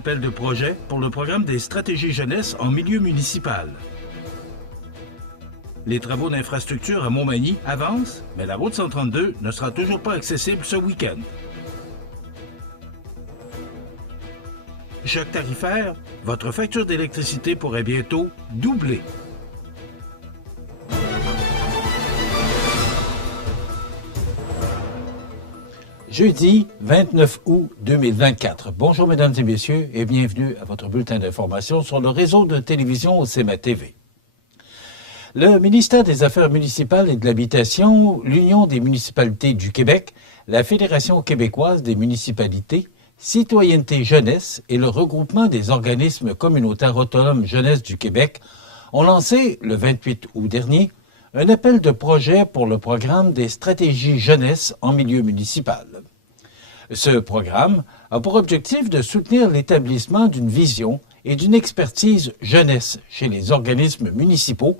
appel de projet pour le programme des stratégies jeunesse en milieu municipal. Les travaux d'infrastructure à Montmagny avancent, mais la route 132 ne sera toujours pas accessible ce week-end. Choc tarifaire, votre facture d'électricité pourrait bientôt doubler. Jeudi 29 août 2024. Bonjour mesdames et messieurs et bienvenue à votre bulletin d'information sur le réseau de télévision CMA TV. Le ministère des Affaires municipales et de l'Habitation, l'Union des municipalités du Québec, la Fédération québécoise des municipalités, Citoyenneté Jeunesse et le regroupement des organismes communautaires autonomes Jeunesse du Québec ont lancé, le 28 août dernier, un appel de projet pour le programme des stratégies jeunesse en milieu municipal. Ce programme a pour objectif de soutenir l'établissement d'une vision et d'une expertise jeunesse chez les organismes municipaux,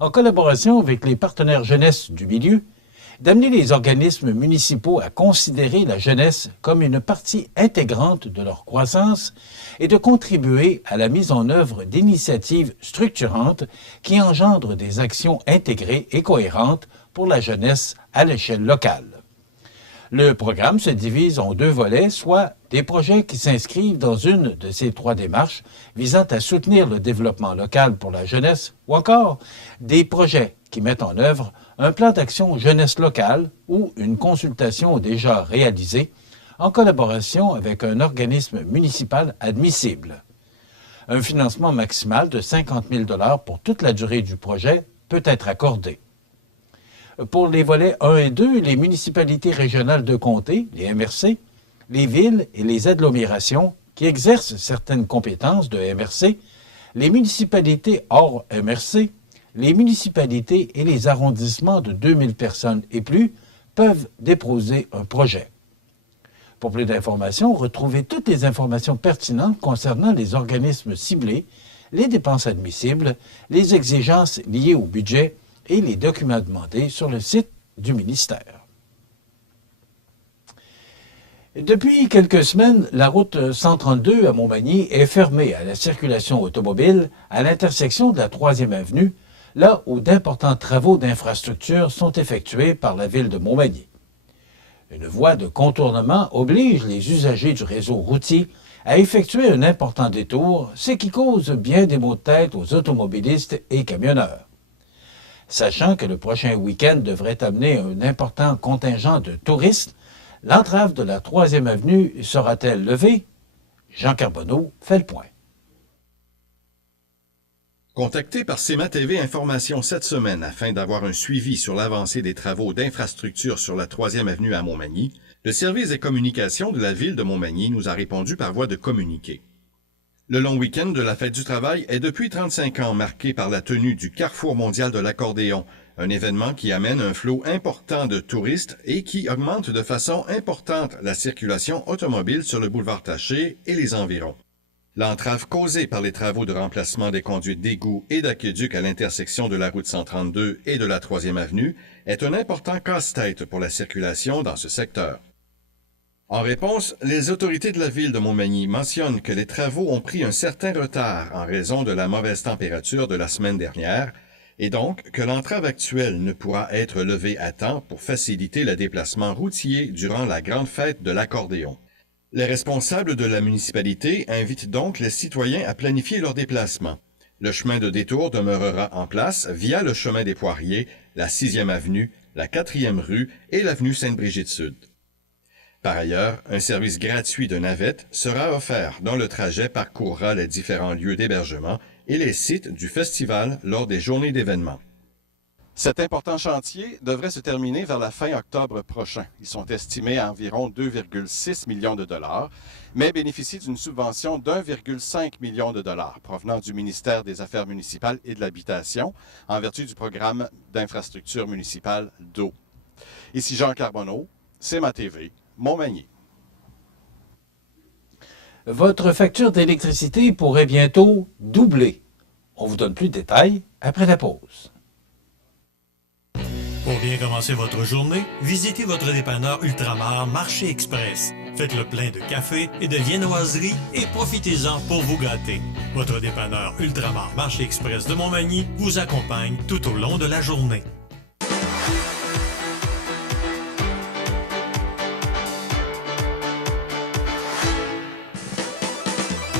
en collaboration avec les partenaires jeunesse du milieu, d'amener les organismes municipaux à considérer la jeunesse comme une partie intégrante de leur croissance et de contribuer à la mise en œuvre d'initiatives structurantes qui engendrent des actions intégrées et cohérentes pour la jeunesse à l'échelle locale. Le programme se divise en deux volets, soit des projets qui s'inscrivent dans une de ces trois démarches visant à soutenir le développement local pour la jeunesse, ou encore des projets qui mettent en œuvre un plan d'action jeunesse locale ou une consultation déjà réalisée en collaboration avec un organisme municipal admissible. Un financement maximal de 50 000 $ pour toute la durée du projet peut être accordé. Pour les volets 1 et 2, les municipalités régionales de comté, les MRC, les villes et les agglomérations qui exercent certaines compétences de MRC, les municipalités hors MRC, les municipalités et les arrondissements de 2000 personnes et plus peuvent déposer un projet. Pour plus d'informations, retrouvez toutes les informations pertinentes concernant les organismes ciblés, les dépenses admissibles, les exigences liées au budget et les documents demandés sur le site du ministère. Depuis quelques semaines, la route 132 à Montmagny est fermée à la circulation automobile à l'intersection de la 3e avenue, là où d'importants travaux d'infrastructure sont effectués par la ville de Montmagny. Une voie de contournement oblige les usagers du réseau routier à effectuer un important détour, ce qui cause bien des maux de tête aux automobilistes et camionneurs. Sachant que le prochain week-end devrait amener un important contingent de touristes, l'entrave de la 3e avenue sera-t-elle levée? Jean Carbonneau fait le point. Contacté par CMA TV Information cette semaine afin d'avoir un suivi sur l'avancée des travaux d'infrastructure sur la 3e avenue à Montmagny, le service des communications de la ville de Montmagny nous a répondu par voie de communiqué. Le long week-end de la Fête du Travail est depuis 35 ans marqué par la tenue du Carrefour mondial de l'accordéon, un événement qui amène un flot important de touristes et qui augmente de façon importante la circulation automobile sur le boulevard Taché et les environs. L'entrave causée par les travaux de remplacement des conduites d'égout et d'aqueduc à l'intersection de la route 132 et de la 3e avenue est un important casse-tête pour la circulation dans ce secteur. En réponse, les autorités de la ville de Montmagny mentionnent que les travaux ont pris un certain retard en raison de la mauvaise température de la semaine dernière et donc que l'entrave actuelle ne pourra être levée à temps pour faciliter le déplacement routier durant la grande fête de l'accordéon. Les responsables de la municipalité invitent donc les citoyens à planifier leur déplacement. Le chemin de détour demeurera en place via le chemin des Poiriers, la 6e avenue, la 4e rue et l'avenue Sainte-Brigitte-Sud. Par ailleurs, un service gratuit de navette sera offert dont le trajet parcourra les différents lieux d'hébergement et les sites du festival lors des journées d'événements. Cet important chantier devrait se terminer vers la fin octobre prochain. Ils sont estimés à environ 2,6 millions de dollars, mais bénéficient d'une subvention d'1,5 million de dollars provenant du ministère des Affaires municipales et de l'Habitation en vertu du programme d'infrastructure municipale d'eau. Ici Jean Carbonneau, CMA TV, Montmagny. Votre facture d'électricité pourrait bientôt doubler. On vous donne plus de détails après la pause. Pour bien commencer votre journée, visitez votre dépanneur Ultramar Marché Express. Faites le plein de café et de viennoiserie et profitez-en pour vous gâter. Votre dépanneur Ultramar Marché Express de Montmagny vous accompagne tout au long de la journée.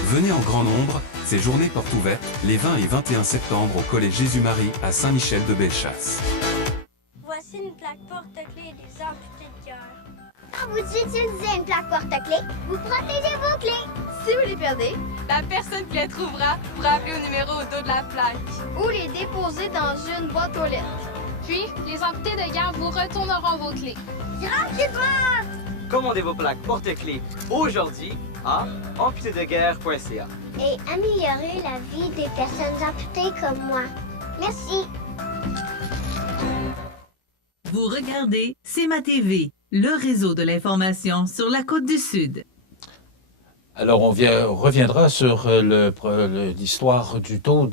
Venez en grand nombre, ces journées portes ouvertes, les 20 et 21 septembre au Collège Jésus-Marie à Saint-Michel-de-Bellechasse. Voici une plaque porte-clés des amputés de cœur. Quand vous utilisez une plaque porte-clés, vous protégez vos clés. Si vous les perdez, La personne qui les trouvera pourra appeler au numéro au dos de la plaque. ou les déposer dans une boîte aux lettres. Puis, les amputés de guerre vous retourneront vos clés. Gratuitement! Commandez vos plaques porte-clés aujourd'hui à amputédeguerre.ca. Et améliorer la vie des personnes amputées comme moi. Merci. Vous regardez CEMA TV, le réseau de l'information sur la Côte-du-Sud. Alors, reviendra sur l'histoire du taux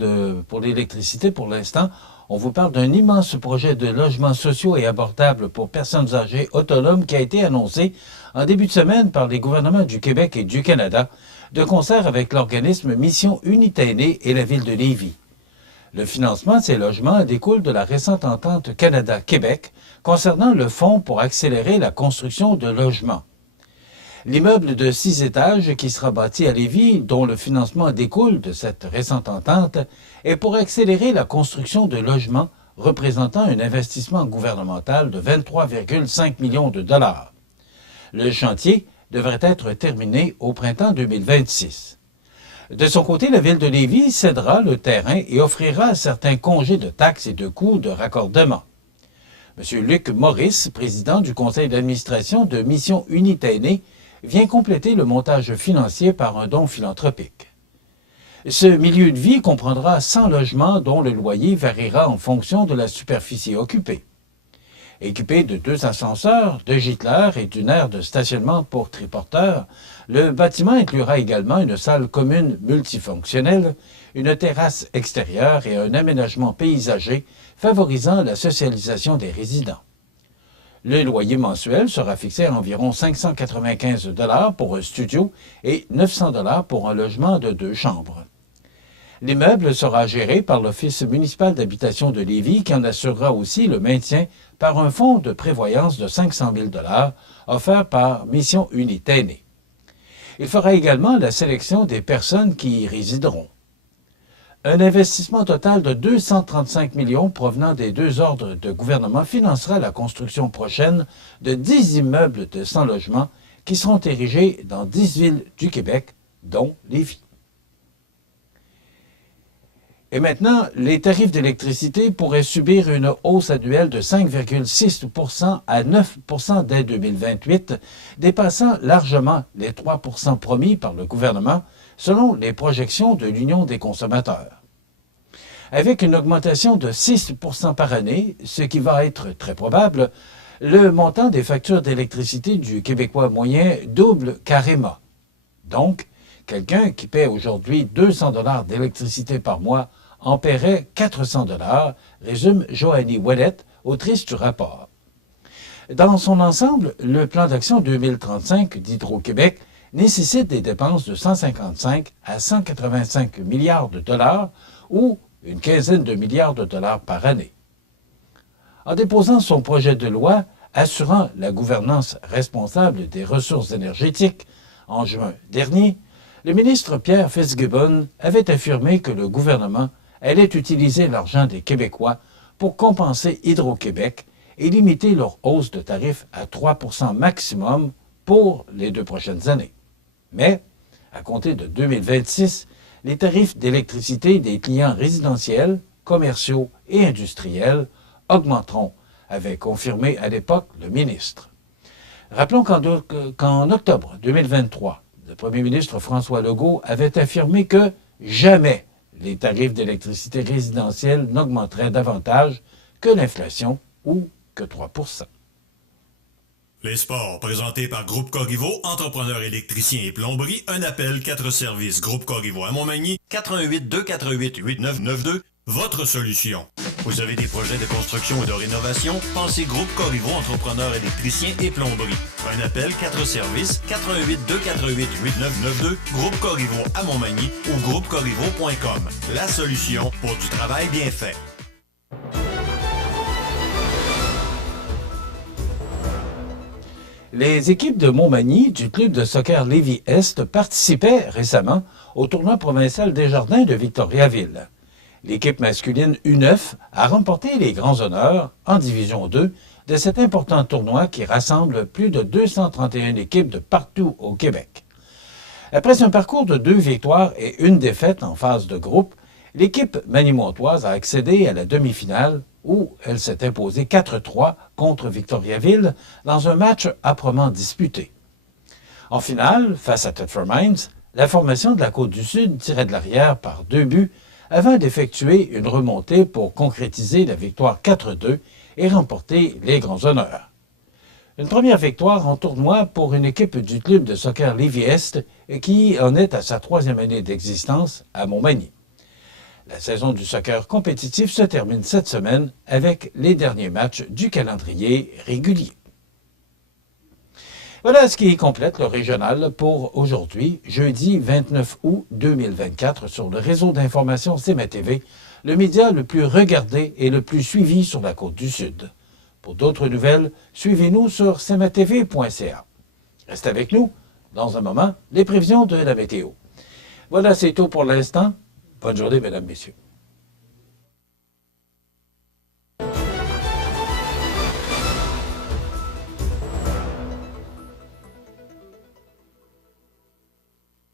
pour l'électricité. Pour l'instant, on vous parle d'un immense projet de logements sociaux et abordables pour personnes âgées autonomes qui a été annoncé en début de semaine par les gouvernements du Québec et du Canada, de concert avec l'organisme Mission Unité Aînée et la ville de Lévis. Le financement de ces logements découle de la récente entente Canada-Québec concernant le fonds pour accélérer la construction de logements. L'immeuble de 6 étages qui sera bâti à Lévis, dont le financement découle de cette récente entente, est pour accélérer la construction de logements représentant un investissement gouvernemental de 23,5 millions de dollars. Le chantier devrait être terminé au printemps 2026. De son côté, la ville de Lévis cédera le terrain et offrira certains congés de taxes et de coûts de raccordement. M. Luc Maurice, président du conseil d'administration de Mission Unité Aînée, vient compléter le montage financier par un don philanthropique. Ce milieu de vie comprendra 100 logements dont le loyer variera en fonction de la superficie occupée. Équipé de 2 ascenseurs, 2 gîteleurs et d'une aire de stationnement pour triporteurs, le bâtiment inclura également une salle commune multifonctionnelle, une terrasse extérieure et un aménagement paysager favorisant la socialisation des résidents. Le loyer mensuel sera fixé à environ 595 $ pour un studio et 900 $ pour un logement de 2 chambres. L'immeuble sera géré par l'Office municipal d'habitation de Lévis qui en assurera aussi le maintien par un fonds de prévoyance de 500 000 $ offert par Mission Unité Aînée. Il fera également la sélection des personnes qui y résideront. Un investissement total de 235 millions provenant des 2 ordres de gouvernement financera la construction prochaine de 10 immeubles de 100 logements qui seront érigés dans 10 villes du Québec, dont Lévis. Et maintenant, les tarifs d'électricité pourraient subir une hausse annuelle de 5,6 % à 9 % dès 2028, dépassant largement les 3 % promis par le gouvernement, selon les projections de l'Union des consommateurs. Avec une augmentation de 6 % par année, ce qui va être très probable, le montant des factures d'électricité du Québécois moyen double carrément. Donc, quelqu'un qui paie aujourd'hui 200 $ d'électricité par mois en paierait 400 $, résume Joanie Ouellette, autrice du rapport. Dans son ensemble, le plan d'action 2035 d'Hydro-Québec nécessite des dépenses de 155 à 185 milliards de dollars ou une quinzaine de milliards de dollars par année. En déposant son projet de loi assurant la gouvernance responsable des ressources énergétiques en juin dernier, le ministre Pierre Fitzgibbon avait affirmé que le gouvernement allait utiliser l'argent des Québécois pour compenser Hydro-Québec et limiter leur hausse de tarifs à 3 % maximum pour les 2 prochaines années. Mais, à compter de 2026, les tarifs d'électricité des clients résidentiels, commerciaux et industriels augmenteront, avait confirmé à l'époque le ministre. Rappelons qu'en octobre 2023, le premier ministre François Legault avait affirmé que jamais les tarifs d'électricité résidentielle n'augmenteraient davantage que l'inflation ou que 3 %. Les sports, présentés par Groupe Corriveau, entrepreneur électricien et plomberie, un appel, 4 services. Groupe Corriveau à Montmagny, 88 248 8992, votre solution. Vous avez des projets de construction ou de rénovation? Pensez Groupe Corriveau, entrepreneur électricien et plomberie. Un appel, 4 services, 88 248 8992, Groupe Corriveau à Montmagny ou groupecorriveau.com. La solution pour du travail bien fait. Les équipes de Montmagny du club de soccer Lévis-Est participaient récemment au tournoi provincial des Jardins de Victoriaville. L'équipe masculine U9 a remporté les grands honneurs en Division 2 de cet important tournoi qui rassemble plus de 231 équipes de partout au Québec. Après un parcours de 2 victoires et 1 défaite en phase de groupe, l'équipe manimontoise a accédé à la demi-finale où elle s'est imposée 4-3 contre Victoriaville dans un match âprement disputé. En finale, face à Thetford Mines, la formation de la Côte-du-Sud tirait de l'arrière par 2 buts avant d'effectuer une remontée pour concrétiser la victoire 4-2 et remporter les grands honneurs. Une première victoire en tournoi pour une équipe du club de soccer Lévis-Est qui en est à sa 3e année d'existence à Montmagny. La saison du soccer compétitif se termine cette semaine avec les derniers matchs du calendrier régulier. Voilà ce qui complète le régional pour aujourd'hui, jeudi 29 août 2024, sur le réseau d'information CMA-TV, le média le plus regardé et le plus suivi sur la Côte-du-Sud. Pour d'autres nouvelles, suivez-nous sur cmatv.ca. Restez avec nous. Dans un moment, les prévisions de la météo. Voilà, c'est tout pour l'instant. Bonne journée, mesdames, messieurs.